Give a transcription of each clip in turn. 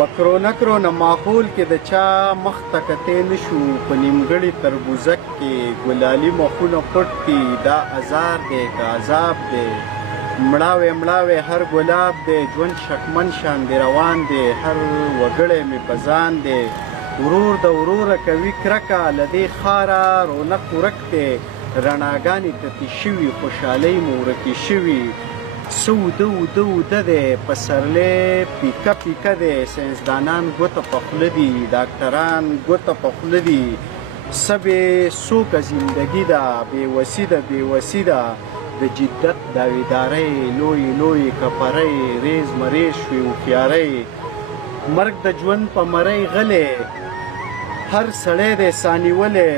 په کرونا ماحول کې د چا مخ ته کتې نشو، په نیمګړي تربوزک کې ګلالي مخونه پټ دي. دا ازار دی که عذاب دی، مړاوی هر ګلاب دی. ژوند شکمن شاندې روان دی، هر وګړی مې په ځان دی. ورور د وروره کوي کرکه، له دې ښاره رونق ورک دی. رڼاګانې تتې شوي، خوشحالۍ مو ورکې شوي. څه اوده دی، پسرلی پیکه پیکه دی. ساینسدانان ګوته په خوله دي، ډاکټران ګوته په خوله دي. سبې سوکه زندګي ده، بېوسي ده. د جدت داویدارۍ لویې کپرۍ، ریز مریز شوې هوښیارۍ. مرګ د ژوند په مرۍ غلی، هر سړی دی سانیولی.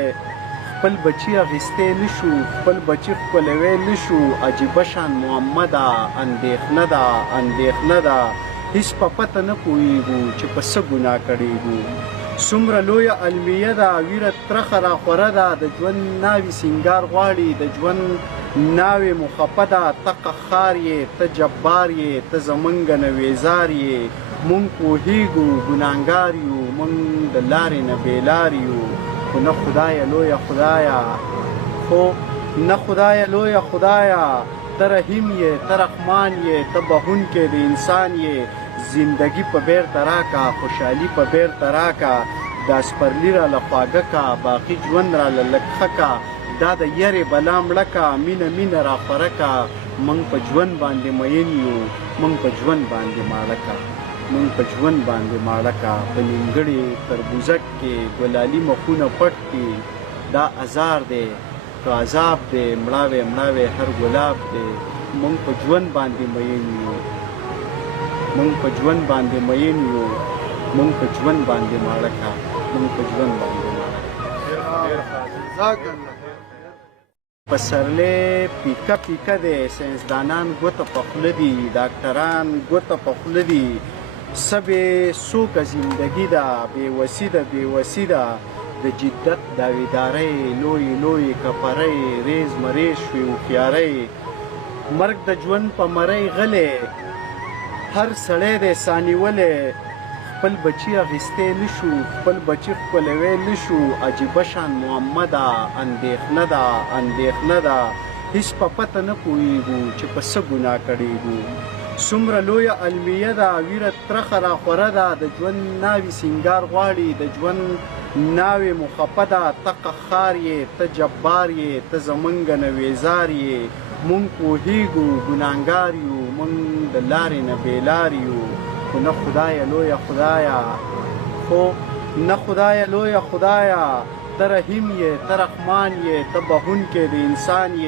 خپل بچی اخیستی نشو، خپل بچی ښکلوی نشو. عجیبه شان معما ده، اندېښنه ده. هیڅ په پته نه پوهېږو چې په څه ګناه کړېږو. څومره لویه المیه ده، ویره ترخه راخوره ده. د ژوند ناوې سینګار غواړي، د ژوند ناوې مو خفه ده. ته قهار یې، ته جبار یې، ته زمونږ نه ویزار یې. مونږ پوهېږو ګناهګار یو، مونږ د لارې نه بېلار یو. خو نه خدایه لویه خدایه، ته رحیم یې، ته رحمان یې، ته بخښونکی د انسان یې. زندگی په بیرته راکا، خوشحالي په بیرته راکا. دا سپرلی را له خواږه کا، باقي ژوند را له لږ ښه کا. دا د یرې بلا مړه کا، مینه را خوره کا. موږ په ژوند باندې مین یو، موږ په ژوند باندې ماړه کا. په نیمګړي تربوزک کې ګلالي مخونه پټ دي. دا ازار دی که عذاب دی، مړاوی هر ګلاب دی. موږ په ژوند باندې مین یو، موږ په ژوند باندې ماړه کا. پسرلی پیکه پیکه دی. ساینسدانان ګوته په خوله دي، ډاکټران ګوته په خوله دي. سبې سوکه زندګي ده، بېوسي ده. د جدت داویدارۍ لویې کپرۍ، ریز مریز شوې هوښیارۍ. مرګ د ژوند په مرۍ غلی، هر سړی دی سانیولی. خپل بچی اخیستی نشو، خپل بچی ښکلوی نشو. عجیبه شان معما ده، اندېښنه ده. هیڅ په پته نه پوهېږو چې په څه ګناه کړېږو. څومره لویه المیه ده، ویره ترخه راخوره ده. د ژوند ناوې سینګار غواړي، د ژوند ناوې مو خفه ده. ته قهار یې، ته جبار یې، ته زمونږ نه ویزار یې. مونږ پوهېږو ګناهګار یو، مونږ د لارې نه بېلار یو. خو نه خدایه لویه خدایه، ته رحیم یې، ته رحمان یې، ته بخښونکی د انسان یې.